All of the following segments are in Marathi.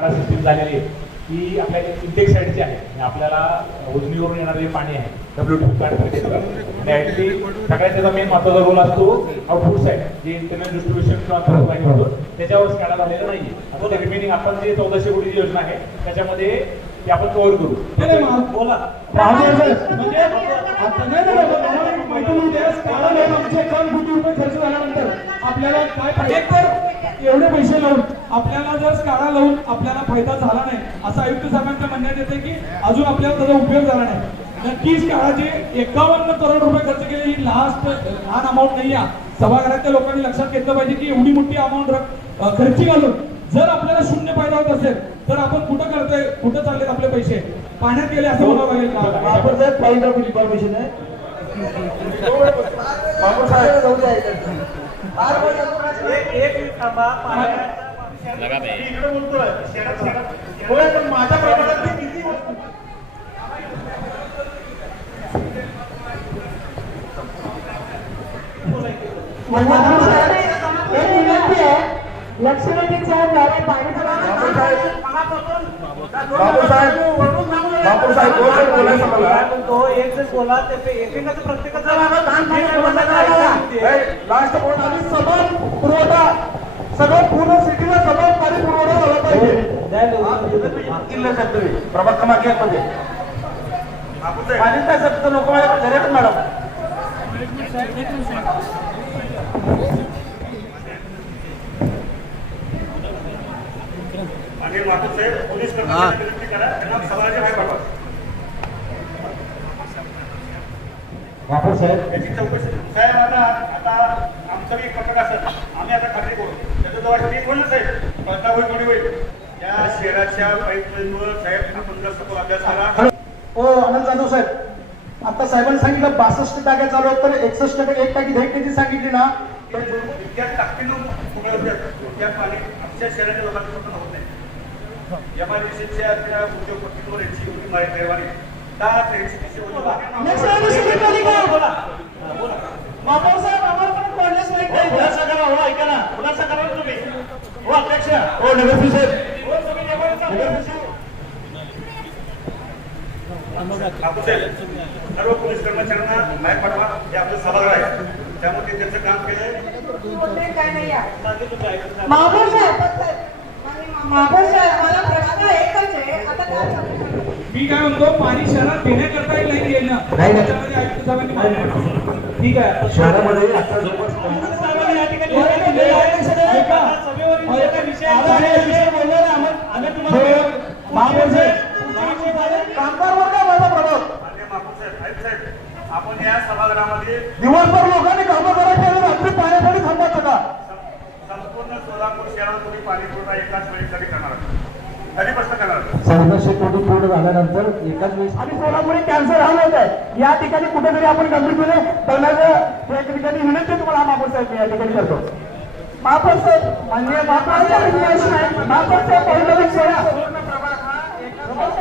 सिस्टीम झालेली आहे की आपल्या इंटेक साईडची आहे आणि आपल्याला उजनीवरून येणारे जे पाणी आहे WT प्लांट आणि सगळ्यात त्याचा मेन महत्त्वाचा रोल असतो आउटपुट साईड जे इंटरनल डिस्ट्रीब्युशन किंवा होतो त्याच्यावर स्कॅडा झालेला नाही आहे. आता ते रिमेनिंग आपण जे 1400 कोटीची योजना आहे त्याच्यामध्ये ते आपण कव्हर करू. बोला खर्च झाल्यानंतर आपल्याला काय पाहिजे तर एवढे पैसे लावून आपल्याला जर स्काडा लावून आपल्याला फायदा झाला नाही असं आयुक्त साहेबांच्या म्हणण्यात येते की अजून आपल्याला त्याचा उपयोग झाला नाही. नक्कीच स्काडाचे 51 करोड रुपये खर्च केले ही लहान अमाऊंट नाही आहे. सभागृहातल्या लोकांनी लक्षात घेतलं पाहिजे की एवढी मोठी अमाऊंट खर्ची घालून जर आपल्याला शून्य फायदा होत असेल तर आपण कुठं चाललेत आपले पैसे पाण्यात गेले असं म्हणावं लागेल. आपण साहेब पॉइंट ऑफ इन्फॉर्मेशन आहे माझ्या प्रमाणात सगळं पूर्ण सिटीला समान पाणी पुरवठा झाला पाहिजे. प्रभाग क्रमांक 1 मध्ये पाणी काय सर लोक डायरेक्ट मॅडम पोलीस वापर साहेब याची चौकशी साहेब आता आमचा एक पत्रक असेल आम्ही आता खात्री करू त्याचं जेव्हा ठीक होईल ना साहेब पडता होईल कोणी होईल या शहराच्या पाईपलाईनवर साहेब तुम्ही 15 सखोल अभ्यास करा. हो आनंद जाधव साहेब आता साहेबांनी सांगितलं 62 टाक्या चालू आहेत तर 61 एक टाकी धाईट किती सांगितली ना त्या टाकीनं त्या पाणी आमच्या शहराच्या लोकांचं पण होत नाही. एमआयडीसीच्या त्या उद्योगपतींवर यांची मोठी माहिती आहे महापौर साहेब आम्हाला पण कोणलेच नाही खुलासा करा हो ऐका ना खुलासा करा तुम्ही हो अध्यक्ष हो नगरपरिषद साहेब सर्व पोलीस कर्मचाऱ्यांना बाहेर पाठवा हे आपलं सभागृह आहे त्यामुळे त्यांचं काम केलं. महापौर साहेब मला प्रश्न एकच आहे आता काय मी काय म्हणतो पाणी शहरात देण्याकरता एक लाईन येईल ना त्याच्यामध्ये आयुक्त साहेबांनी मान्य ठीक आहे शहरामध्ये कामगार वर्ग माझा प्रभाव आपण या सभागृहामध्ये दिवसभर लोकांनी कामं करायची आणि रात्री पाण्यासाठी थांबायचं का संपूर्ण सोलापूर शहरात तुम्ही पाणी पुरवठा एकाच वेळी कधी करणार कधी प्रश्न करणार 1400 कोटी पूर्ण झाल्यानंतर एकाच वेळेस आणि सोलापुरी कॅन्सर हा होत आहे या ठिकाणी कुठेतरी आपण गंभीरपणे बघण्याचं या ठिकाणी विनंती तुम्हाला महापौर साहेब मी या ठिकाणी करतो. महापौर साहेब माननीय महापौर साहेब पहिला विषय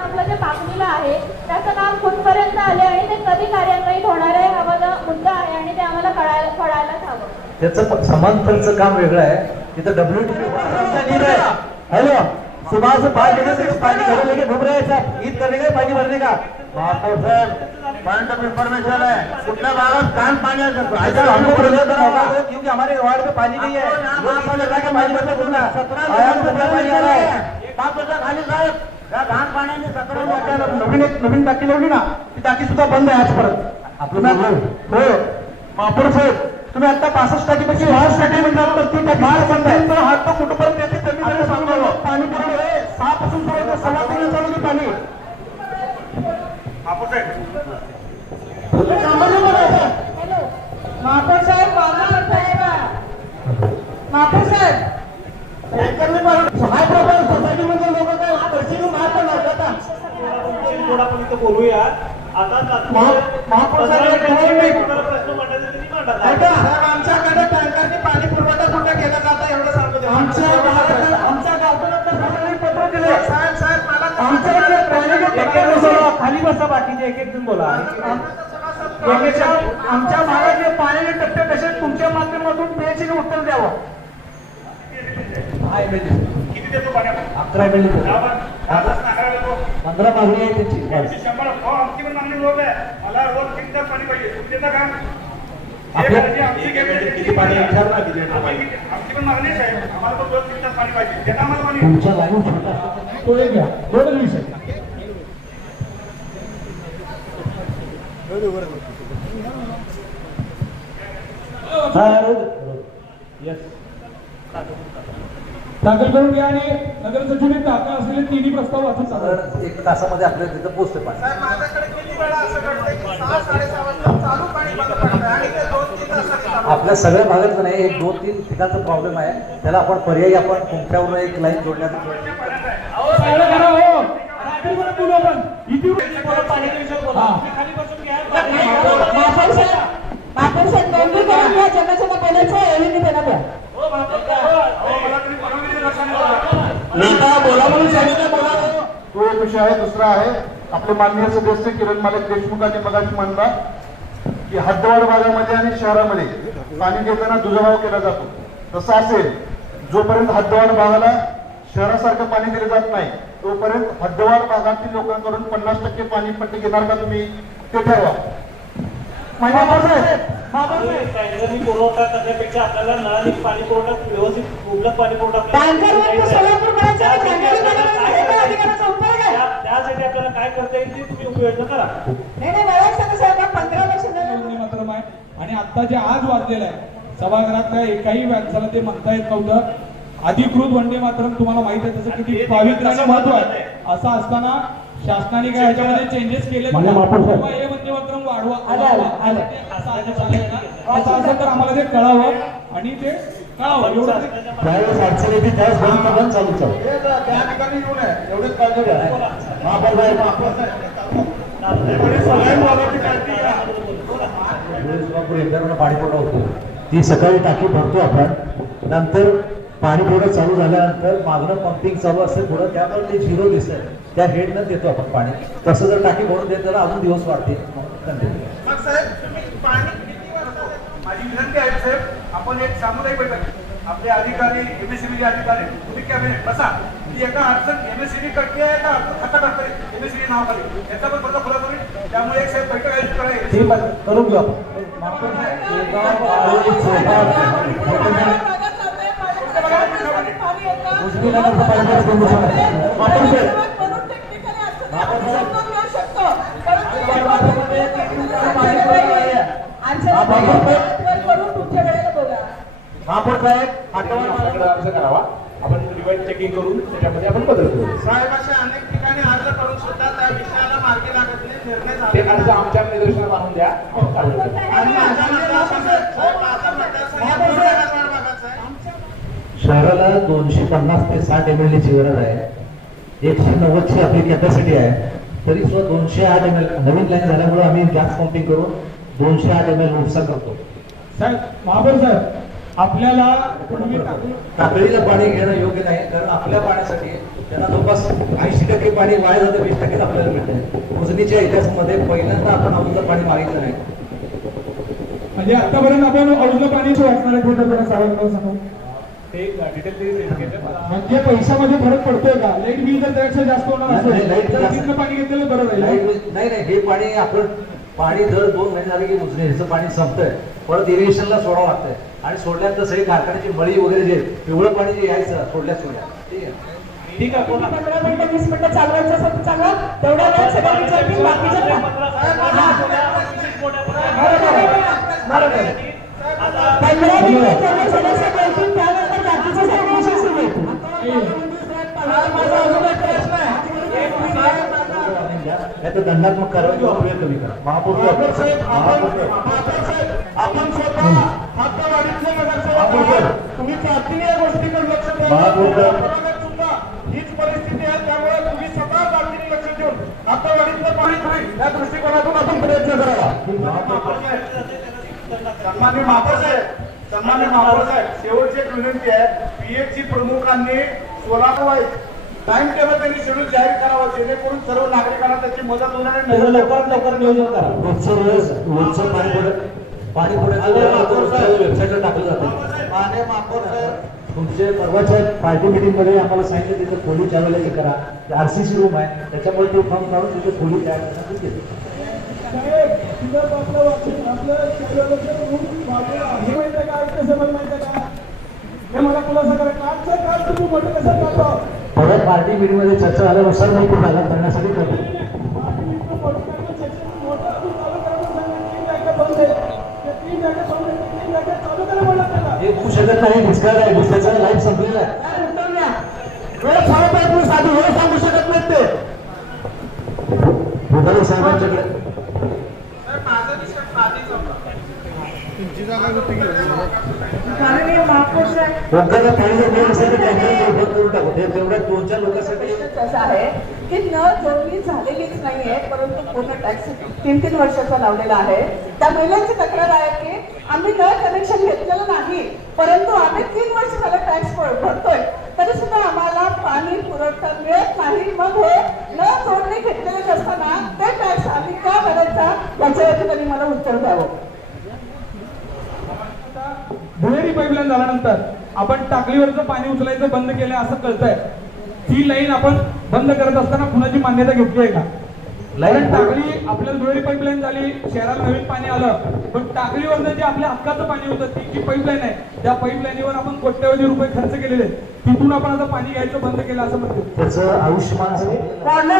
आपलं जे पाकणीला आहे त्याचं काम कुठपर्यंत आले आणि ते कधी कार्यान्वित होणार आहे हा माझा मुद्दा आहे आणि ते आम्हाला कळायलाच हवं. त्याचं समांतरचं काम वेगळं आहे तिथं WT हॅलो सुबह से 5 बजे से पानी घर लेके घूम रहे हैं साहब ईद करने का पानी भरने का महापौर साहब पॉइंट ऑफ इंफॉर्मेशन है कुठल्या भागात कान पाणी ऐसा हमको प्रदर्शन होगा क्योंकि हमारे वार्ड में पानी नहीं है लोग लगा के पानी भरते घूमना 17 पानी आ रहा है 5 वर्ष खाली साहेब या घाण पाण्याने 17 नवीन टाकी लावली ना ती टाकी सुद्धा बंद आहे आजपर्यंत आपलं हो महापौर साहेब तुम्ही आता 65 टाकीपैकी 6 टाकी म्हणतात तर ती टाकी बंद आहे तर हा तो कुठपर्यंत येते त्यांनी सांगावं पाणी पुरवठा 6 पासून सुरू होतं 6 पर्यंत चालू आहे पाणी महापौर साहेब माझा अर्थ आहे का महापौर साहेब हाय प्रॉब्लेम सोसायटीमध्ये लोक काय पैसे बाहेर पडणार का थोडा आपण इथं बोलूया आता महापौर साहेब प्रश्न मांडायचा तरी मांडा. आमच्याकडे टँकरने पाणी पुरवठा कुठे केला जाता एवढं सांगतो आमच्या गावात पत्र दिले साहेब मला खाली बसा बाकीचे एक जण बोला. आमच्या भागातले पाण्याचे टप्पे कसे तुमच्या माध्यमातून पीएचडी उत्तर द्यावं किती किती देतो पाण्यात 11 मिळली तर. 11 देतो 15 मागणी आहे त्याची बस. 100 आमची पण मागणी रोज आहे. मला रोज 3 तास पाणी पाहिजे. तुम्ही देता का? आपल्या- किती पाणी विचार ना किती लिटर पाणी. आमची पण मागणी आहे साहेब. आम्हाला पण रोज 3 तास पाणी पाहिजे. देता आम्हाला पाणी? तुमचा लाईन छोटा असतो. तो एक घ्या दोनच विषय दाखल करून घ्या आणि नगर सचिवने दाखल असलेले तिन्ही प्रस्ताव वाचून सांगा. साधारण 1 तासामध्ये आपल्याला तिथं पोहोचते पाणी. माझ्याकडे किती वेळा असं घडतंय की 6-6:30 वाजता चालू पाणी बंद पडतंय आणि ते 2-3 तासांनी चालू आपल्या सगळ्या भागात नाही 1-2-3 ठिकाणचा प्रॉब्लेम आहे. त्याला आपण पर्यायी आपण कुंपट्यावरून एक लाईन जोडण्याचा अहो, सगळं करा हो. रात्रीपर्यंत बोलू आपण. इथे हा. महापौर साहेब नोंदणी करून घ्या. ज्यांना ज्यांना बोलायचं आहे एवढी त्यांना द्या. मला तुम्ही परवानगी दिली लक्षात ठेवा. तो एक विषय आहे. दुसरा आहे आपले माननीय सदस्य किरण मालक देशमुखांनी मगाशी म्हणला की हद्दवाढ भागामध्ये आणि शहरामध्ये पाणी घेताना दुजाभाव केला जातो. तसं असेल जोपर्यंत हद्दवाढ भागाला शहरासारखं पाणी दिलं जात नाही तोपर्यंत हद्दवाढ भागातील लोकांकडून 50% पाणी पट्टी घेणार का तुम्ही ते ठरवा. पुरवठा करण्यापेक्षा आपल्याला नळाने पाणी पुरवठा व्यवस्थित मुबलक पाणी पुरवठा टँकरवर सोलापूर करायचं आणि टँकरवर करायचं हे काय अधिकाराचा उपयोग आहे? त्यासाठी आपल्याला काय करता येईल ते तुम्ही उपयोग करा. नाही मला सांगा साहेब 15 लक्ष नोंदणी मात्र आहे. आणि आता जे आज वाजलेलं आहे सभागृहातल्या एकाही माणसाला ते म्हणता येत नव्हतं. अधिकृत वंदे मातरम तुम्हाला माहित आहे त्याचं किती पावित्र्याने महत्व आहे. असं असताना शासनाने काय ह्याच्यामध्ये चेंजेस केले किंवा हे वंदे मातरम वाढवा असा आदेश आलाय ना. असं असेल तर आम्हाला ते कळावं आणि ते कळावं एवढं. त्यावेळेस अडचण येते त्यावेळेस बंद चालू चालू. त्या ठिकाणी येऊ नये एवढेच काळजी घ्या. पाणी पुरवठा होतो ती सकाळी टाकी भरतो आपण. नंतर पाणी पुरवठा चालू झाल्यानंतर मागणं पंपिंग चालू असते पुढं त्यामुळे ते झिरो दिसतंय त्या हेडनं देतो आपण पाणी. तसं जर टाकी भरून देत तर अजून दिवस वाढते. मग साहेब तुम्ही पाणी किती वाजता? माझी विनंती आहे साहेब आपण एक सामुदायिक बैठक आपले अधिकारी एमएससीबी अधिकारी तुम्ही कॅबिनेट बसा की एका अडचण एमएससीबी करते आहे का खाता करते एमएससीबी नाव खाली याचा पण बदला खुला करून त्यामुळे एक साहेब बैठक आयोजित करायची. ठीक आहे करून घेऊ आपण. अर्ज करावा. आपण रिवाइज चेकिंग करून त्याच्यामध्ये आपण बदल करू. साहेब अशा अनेक ठिकाणी अर्ज करून सुद्धा त्या विषयाला मार्गी लागत नाही. निर्णय ते झाला अर्ज आमच्या निदर्शनात आणून द्या. आपण कारवाई करू. आणि माझा मतदारसंघ माझा मतदारसंघ भागाचा आहे. शहराला 250 ते 60 ml ची गरज आहे. 190 ची आपली कॅपॅसिटी आहे. तरी सुद्धा 208 ml नवीन लाईन झाल्यामुळे आम्ही गॅस पंपिंग करून 208 ml उपसा करतो. साहेब महापौर साहेब आपल्याला तुम्ही टाकळीला पाणी घेणं योग्य नाही कारण आपल्या पाण्यासाठी त्यांना जवळपास 80% पाणी वाया जातं 20% आपल्याला मिळतं. उजनीच्या इतिहासामध्ये पहिल्यांदा आपण औषध पाणी मागितलं नाही. म्हणजे आतापर्यंत आपण औषध पाणी वाचणार आहे कुठं सांगू ते डिटेल ते म्हणजे पैशामध्ये फरक पडतोय का? लाईट बिल जर त्यापेक्षा जास्त होणार नाही, असेल लाईट तर जास्त- तिथलं पाणी घेतलेलं बरं राहील. नाही नाही हे पाणी आपण पाणी दर 2 महिने झाले की उजनीचं पाणी संपतंय. परत इरिगेशनला सोडावं लागतंय आणि सोडल्यानंतर सगळी कारखान्याची मळी वगैरे जे पिवळं पाणी जे यायचं सोडल्या ठीक आहे. ठीक आहे. 15 मिनिटं 20 मिनिटं चालवायचं असेल तर चालवा. तेवढ्या वेळात सगळं विचारतील बाकीच्या नाही तर दंडात्मक कारवाई किंवा वेळ कमी करा. महापौर आपण स्वतः हातवाडीतले नगरसेवक तुम्ही जातीय या गोष्टीकडे लक्ष द्या. सुद्धा हीच परिस्थिती आहे त्यामुळे तुम्ही स्वतः जातीने लक्ष देऊन हातवाडीतलं पाणी या दृष्टिकोनातून आपण प्रयत्न करावा. सन्माननीय महापौर साहेब शेवटची एक विनंती आहे. पीएचसी प्रमुखांनी सोलापूर टाइम टेबल त्यांनी शेड्यूल जाहीर करावा जेणेकरून सर्व नागरिकांना त्याची मदत होणार आहे. लवकरात लवकर नियोजन करा. रोजचं पाणी पुरवठ्याचं वेबसाईटला टाकलं जातं. माननीय महापौर साहेब तुमचे परवाच्या पार्टी मीटिंग मध्ये आम्हाला सांगितलं तिथं खोली अवेलेबल करा. RCC रूम आहे त्याच्यामुळे ते फॉर्म काढून तिथे खोली तयार करण्यात येते. साहेब, तिथं आपलं वाचन आपलं शेड्यूलचं रूम बाजूला आहे माहिती आहे का? कसं पण माहिती आहे का? हे मला खुलासा करा. कालचं काल तुम्ही मोठं कसं काढतो? परत पार्टी मीटिंग मध्ये चर्चा झाल्यानुसार मी खूप भागात करण्यासाठी करतो. हे होऊ शकत नाही. डिस्कार्ड आहे. डिस्काचा लाईफ संपलेला आहे. साधू वेळ सांगू शकत नाही ते भोगाले साहेबांच्याकडे. कारण हे महापौर साहेब ओंकारला पाणी जर मिळत असेल तर टँकर बंद करून टाकू. ते तेवढ्या 2-4 लोकांसाठी असं आहे की नळ जोडणी झालेलीच नाहीये, परंतु पूर्ण टॅक्स 3-3 वर्षाचा लावलेला आहे. त्या महिलांची तक्रार आहे की आम्ही नळ कनेक्शन घेतलेलं नाही, परंतु आम्ही 3 वर्ष झालं टॅक्स भरतोय तरी सुद्धा आम्हाला पाणी पुरवठा मिळत नाही. मग हे नळ जोडणी घेतलेले असताना ते टॅक्स आम्ही का भरायचा याच्यावरती त्यांनी मला उत्तर द्यावं. दुहेरी पाईपलाईन झाल्यानंतर आपण टाकलीवरचं पाणी उचलायचं बंद केलंय असं कळतंय. ही लाईन आपण बंद करत असताना कुणाची मान्यता घेतली आहे का? लाईन टाकली आपल्याला दुहेरी पाईपलाईन झाली, शहराला नवीन पाणी आलं, पण टाकलीवरनं जे आपल्या हक्काचं पाणी होतं ती जी पाईपलाईन आहे त्या पाईपलाईनीवर आपण कोट्यवधी रुपये खर्च केलेले, तिथून आपण आता पाणी घ्यायचं बंद केलं असं म्हणतो. त्याचं आयुष्यमान सर्वांना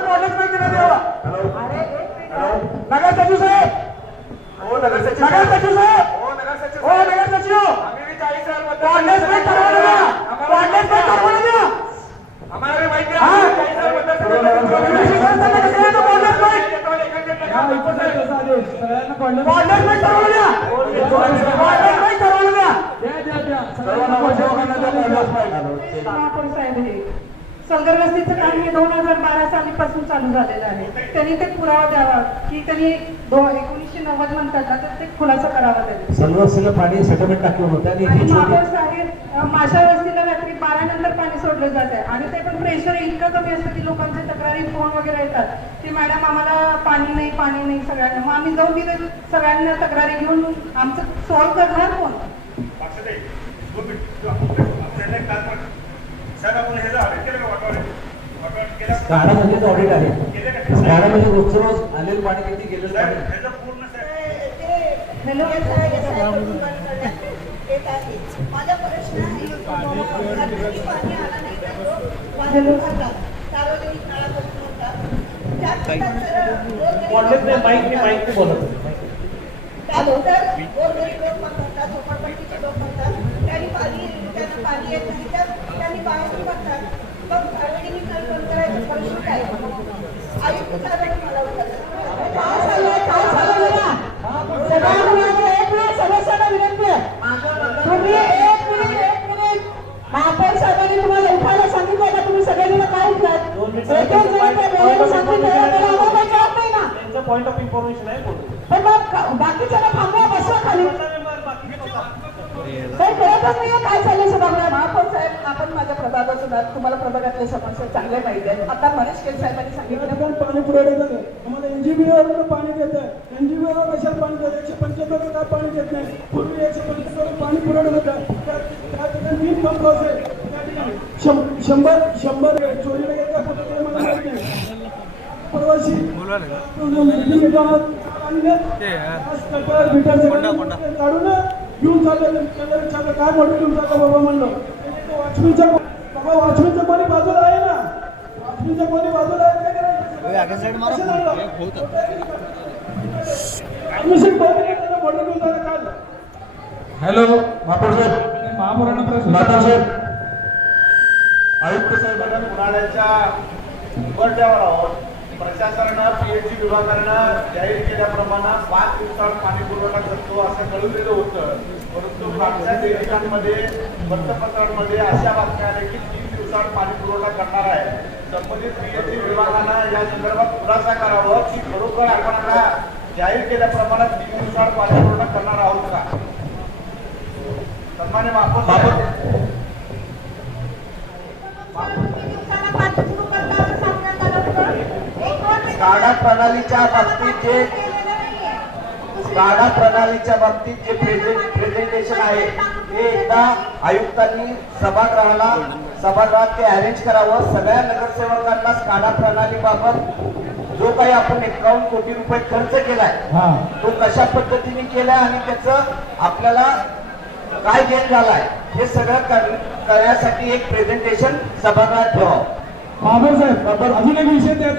कॉलेज नगर सचिव साहेब, नगर सचिव संघर्वस्तीचं काम हे 2012 सालीपासून चालू झालेलं आहे. त्यांनी ते पुरावा द्यावा की त्यांनी 1990 म्हणतात ना, तर ते खुलासा करावा त्यांनी. सलवस्तीला पाणी सेटलमेंट टाकलं होतं आणि आणि ही छोटी महापौर साहेब माशा वस्तीला रात्री 12 नंतर पाणी सोडलं जात आहे आणि ते पण प्रेशर इतकं कमी असतं की लोकांच्या तक्रारी फोन वगैरे येतात की मॅडम आम्हाला पाणी नाही सगळ्यांना. मग आम्ही जाऊन तिथे सगळ्यांना तक्रारी घेऊन आमचं सॉल्व्ह करणार कोण? काळामध्ये ऑडिट आहे. काळामध्ये रोजचं रोज आलेलं पाणी किती गेलेलं पाणी माझा प्रश्न आहे पाणी आला नाही सार्वजनिक माहिती बोलत गोरगरीब लोक पण म्हणतात, झोपडपट्टीचे लोक म्हणतात त्यांना पाणी येत नाही, त्यांनी बाहेरून बघतात. मग सार्वजनिक नळ बंद करायचा प्रश्न काय? आयुक्त साहेबांनी मला महापौर साहेबांनी तुम्हाला उठायला सांगितलं का? तुम्ही सगळ्यांनी काय उठलात? त्यांचा पॉइंट ऑफ इन्फॉर्मेशन आहे बोलतो. पण मग बाकीच्याला थांबवा, बसवा खाली. कळतच नाही काय चाललंय सभागृहात. महापौर साहेब, आपण माझ्या प्रभागातून तुम्हाला प्रभागातले समस्या चांगल्या माहिती आहेत. आता मनीष केल साहेबांनी सांगितलं पाणी पुरवठा आहे, आम्हाला NGBवर पाणी देत आहे. NGBवर कशाला पाणी देत? 175 का पाणी देत नाही. पूर्वी 175 पाणी पुरवठा होता. त्या ठिकाणी 3 पंप असे त्या ठिकाणी 100 चोरीला गेल्या कुठे ते मला माहिती नाही. परवाशी काढून घेऊन चाललं. त्याला विचारलं काय मोठं घेऊन चाललं बाबा म्हणलं. बाबा वॉचमॅनचं कोणी बाजूला आहे ना, वॉचमॅनचं कोणी बाजूला आहे काय करायचं? हॅलो महापौर साहेब, महापौरांना प्रश्न महापौर साहेब, आयुक्त साहेबांना उन्हाळ्याच्या उघडल्यावर आहोत. प्रशासनानं PHC विभागानं जाहीर केल्याप्रमाणे 5 दिवसात पाणी पुरवठा करतो असं कळवलेलं होतं, परंतु मागच्या दैनिकांमध्ये वृत्तपत्रांमध्ये अशा बातम्या आल्या की 3 दिवसात पाणी पुरवठा करणार आहे. संबंधित PHC विभागानं या संदर्भात खुलासा करावा की खरोखर आपण आता जाहीर केल्याप्रमाणे 3 दिवसात पाणी पुरवठा करणार आहोत का? सन्मान्य महापौर काढा प्रणालीच्या बाबतीत जे स्काडा प्रणालीच्या बाबतीत जे प्रेझेंटेशन आहे ते एकदा आयुक्तांनी सभागृहात ते अरेंज करावं. सगळ्या नगरसेवकांना स्काडा प्रणालीबाबत जो काही आपण 51 कोटी रुपये खर्च केलाय तो कशा पद्धतीने केलाय आणि त्याचं आपल्याला काय गेन झालाय हे सगळं करण्यासाठी एक प्रेझेंटेशन सभागृहात ठेवावं. बाबर साहेब अजून एक विषय